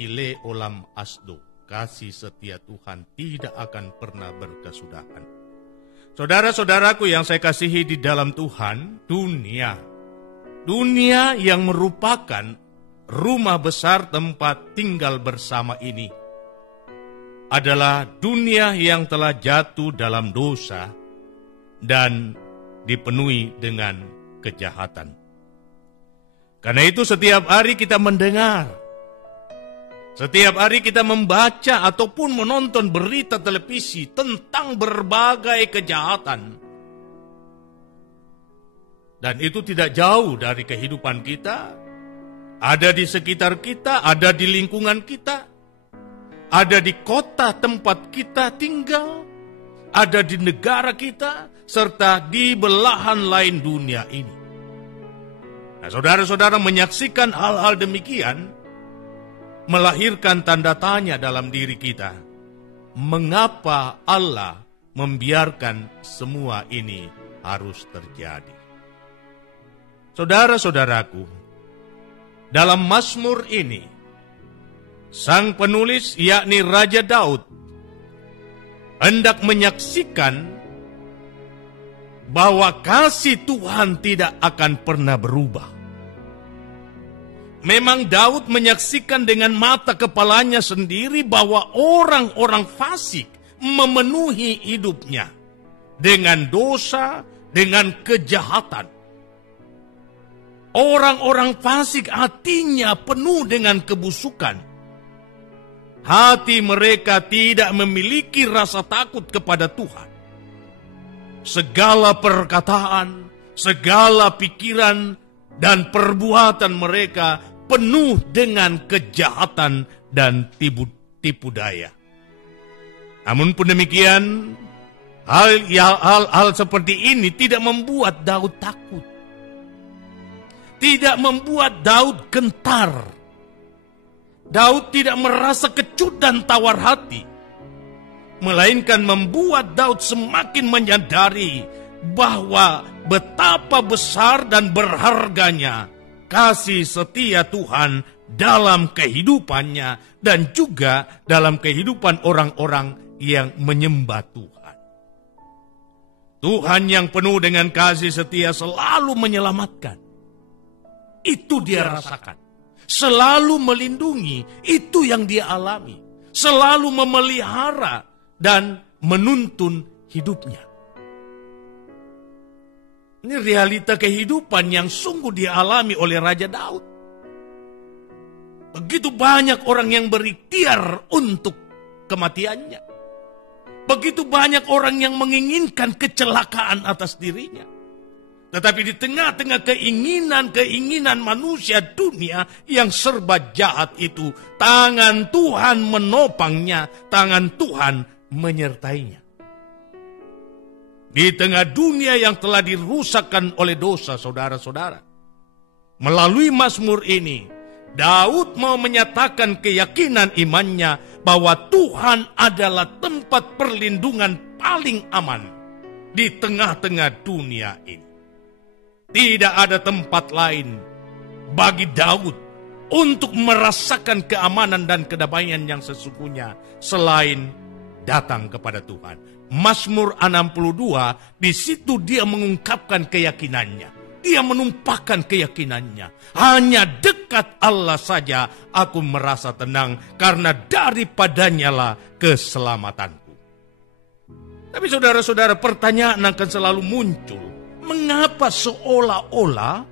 ile olam asdo. Kasih setia Tuhan tidak akan pernah berkesudahan. Saudara-saudaraku yang saya kasihi di dalam Tuhan, dunia yang merupakan rumah besar tempat tinggal bersama ini adalah dunia yang telah jatuh dalam dosa dan dipenuhi dengan kejahatan. Karena itu setiap hari kita mendengar, setiap hari kita membaca ataupun menonton berita televisi tentang berbagai kejahatan. Dan itu tidak jauh dari kehidupan kita. Ada di sekitar kita, ada di lingkungan kita, ada di kota tempat kita tinggal, ada di negara kita, serta di belahan lain dunia ini. Nah, saudara-saudara, menyaksikan hal-hal demikian melahirkan tanda tanya dalam diri kita. Mengapa Allah membiarkan semua ini harus terjadi? Saudara-saudaraku, dalam Mazmur ini, sang penulis yakni Raja Daud hendak menyaksikan bahwa kasih Tuhan tidak akan pernah berubah. Memang Daud menyaksikan dengan mata kepalanya sendiri bahwa orang-orang fasik memenuhi hidupnya dengan dosa, dengan kejahatan. Orang-orang fasik hatinya penuh dengan kebusukan. Hati mereka tidak memiliki rasa takut kepada Tuhan. Segala perkataan, segala pikiran, dan perbuatan mereka penuh dengan kejahatan dan tipu daya. Namun pun demikian, hal seperti ini tidak membuat Daud takut. Tidak membuat Daud gentar. Daud tidak merasa kecut dan tawar hati. Melainkan membuat Daud semakin menyadari bahwa betapa besar dan berharganya kasih setia Tuhan dalam kehidupannya dan juga dalam kehidupan orang-orang yang menyembah Tuhan. Tuhan yang penuh dengan kasih setia selalu menyelamatkan. Itu dia rasakan. Selalu melindungi, itu yang dia alami. Selalu memelihara dan menuntun hidupnya. Ini realita kehidupan yang sungguh dialami oleh Raja Daud. Begitu banyak orang yang berikhtiar untuk kematiannya. Begitu banyak orang yang menginginkan kecelakaan atas dirinya. Tetapi di tengah-tengah keinginan manusia dunia yang serba jahat itu, tangan Tuhan menopangnya, tangan Tuhan menyertainya. Di tengah dunia yang telah dirusakkan oleh dosa, saudara-saudara. Melalui Mazmur ini, Daud mau menyatakan keyakinan imannya bahwa Tuhan adalah tempat perlindungan paling aman di tengah-tengah dunia ini. Tidak ada tempat lain bagi Daud untuk merasakan keamanan dan kedamaian yang sesungguhnya selain datang kepada Tuhan. Mazmur 62, di situ dia mengungkapkan keyakinannya. Dia menumpahkan keyakinannya. Hanya dekat Allah saja aku merasa tenang, karena daripadanya lah keselamatanku. Tapi saudara-saudara, pertanyaan akan selalu muncul. Mengapa seolah-olah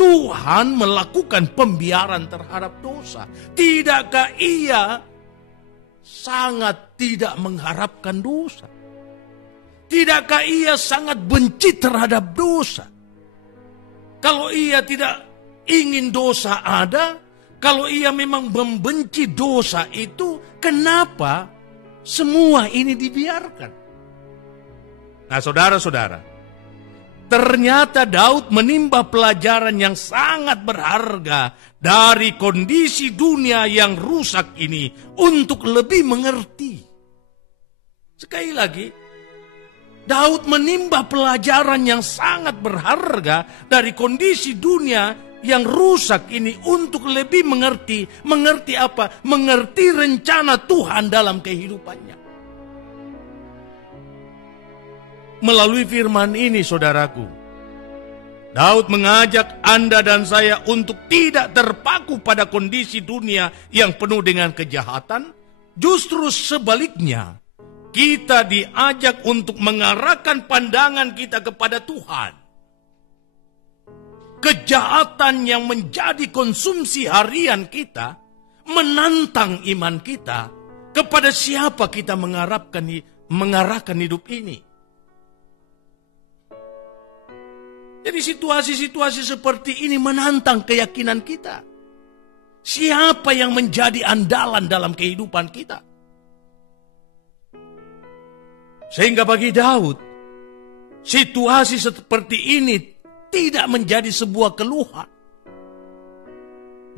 Tuhan melakukan pembiaran terhadap dosa? Tidakkah ia sangat tidak mengharapkan dosa? Tidakkah ia sangat benci terhadap dosa? Kalau ia tidak ingin dosa ada, kalau ia memang membenci dosa itu, kenapa semua ini dibiarkan? Nah, saudara-saudara, ternyata Daud menimba pelajaran yang sangat berharga dari kondisi dunia yang rusak ini untuk lebih mengerti. Sekali lagi, Daud menimba pelajaran yang sangat berharga dari kondisi dunia yang rusak ini untuk lebih mengerti. Mengerti apa? Mengerti rencana Tuhan dalam kehidupannya. Melalui firman ini, saudaraku, Daud mengajak Anda dan saya untuk tidak terpaku pada kondisi dunia yang penuh dengan kejahatan. Justru sebaliknya, kita diajak untuk mengarahkan pandangan kita kepada Tuhan. Kejahatan yang menjadi konsumsi harian kita menantang iman kita. Kepada siapa kita mengarahkan hidup ini? Jadi situasi-situasi seperti ini menantang keyakinan kita. Siapa yang menjadi andalan dalam kehidupan kita? Sehingga bagi Daud, situasi seperti ini tidak menjadi sebuah keluhan.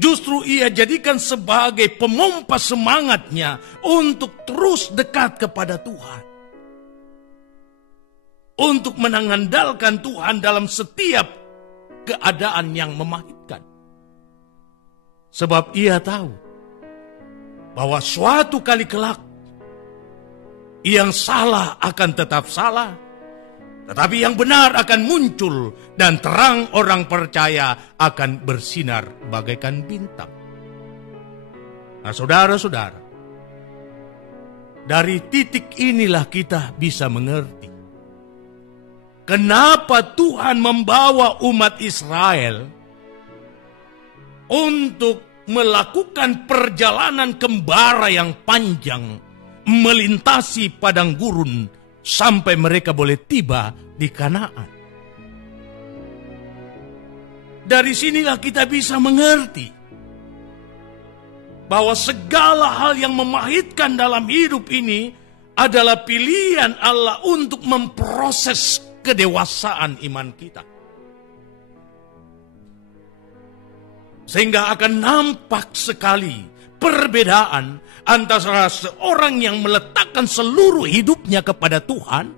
Justru ia jadikan sebagai pemompa semangatnya untuk terus dekat kepada Tuhan. Untuk mengandalkan Tuhan dalam setiap keadaan yang memahitkan. Sebab ia tahu bahwa suatu kali kelak yang salah akan tetap salah, tetapi yang benar akan muncul dan terang orang percaya akan bersinar bagaikan bintang. Nah, saudara-saudara, dari titik inilah kita bisa mengerti kenapa Tuhan membawa umat Israel untuk melakukan perjalanan kembara yang panjang, melintasi padang gurun sampai mereka boleh tiba di Kanaan. Dari sinilah kita bisa mengerti bahwa segala hal yang memahitkan dalam hidup ini adalah pilihan Allah untuk memproses kedewasaan iman kita. Sehingga akan nampak sekali perbedaan antara seorang yang meletakkan seluruh hidupnya kepada Tuhan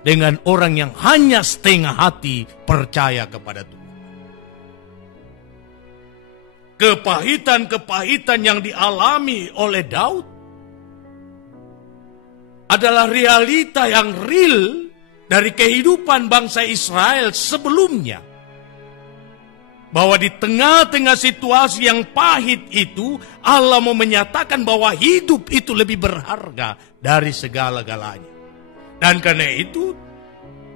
dengan orang yang hanya setengah hati percaya kepada Tuhan. Kepahitan-kepahitan yang dialami oleh Daud adalah realita yang real dari kehidupan bangsa Israel sebelumnya. Bahwa di tengah-tengah situasi yang pahit itu, Allah mau menyatakan bahwa hidup itu lebih berharga dari segala-galanya. Dan karena itu,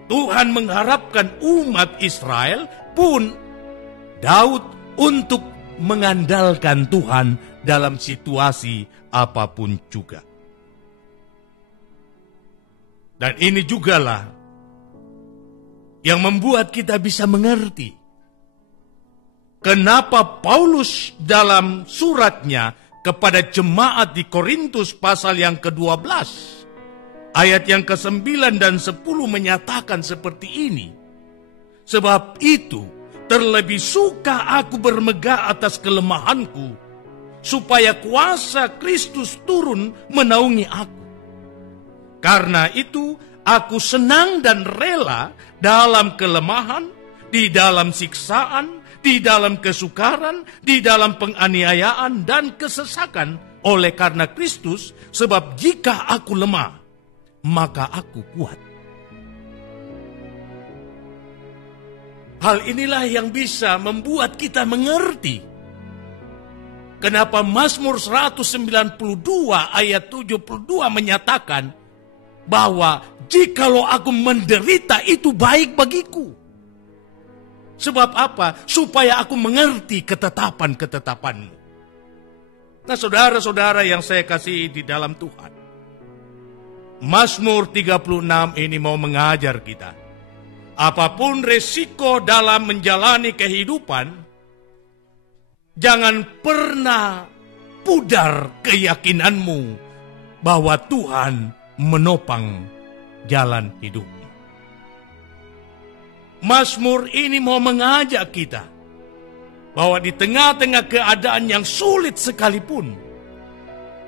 Tuhan mengharapkan umat Israel pun Daud untuk mengandalkan Tuhan dalam situasi apapun juga. Dan ini jugalah yang membuat kita bisa mengerti kenapa Paulus dalam suratnya kepada jemaat di Korintus pasal yang ke-12 ayat yang ke-9 dan 10 menyatakan seperti ini. Sebab itu terlebih suka aku bermegah atas kelemahanku, supaya kuasa Kristus turun menaungi aku. Karena itu aku senang dan rela dalam kelemahan, di dalam siksaan, di dalam kesukaran, di dalam penganiayaan dan kesesakan oleh karena Kristus, sebab jika aku lemah, maka aku kuat. Hal inilah yang bisa membuat kita mengerti kenapa Mazmur 192 ayat 72 menyatakan bahwa jikalau aku menderita itu baik bagiku. Sebab apa? Supaya aku mengerti ketetapan-ketetapanmu. Nah, saudara-saudara yang saya kasihi di dalam Tuhan, Mazmur 36 ini mau mengajar kita, apapun resiko dalam menjalani kehidupan, jangan pernah pudar keyakinanmu bahwa Tuhan menopang jalan hidupmu. Mazmur ini mau mengajak kita bahwa di tengah-tengah keadaan yang sulit sekalipun,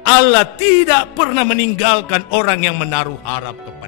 Allah tidak pernah meninggalkan orang yang menaruh harap kepada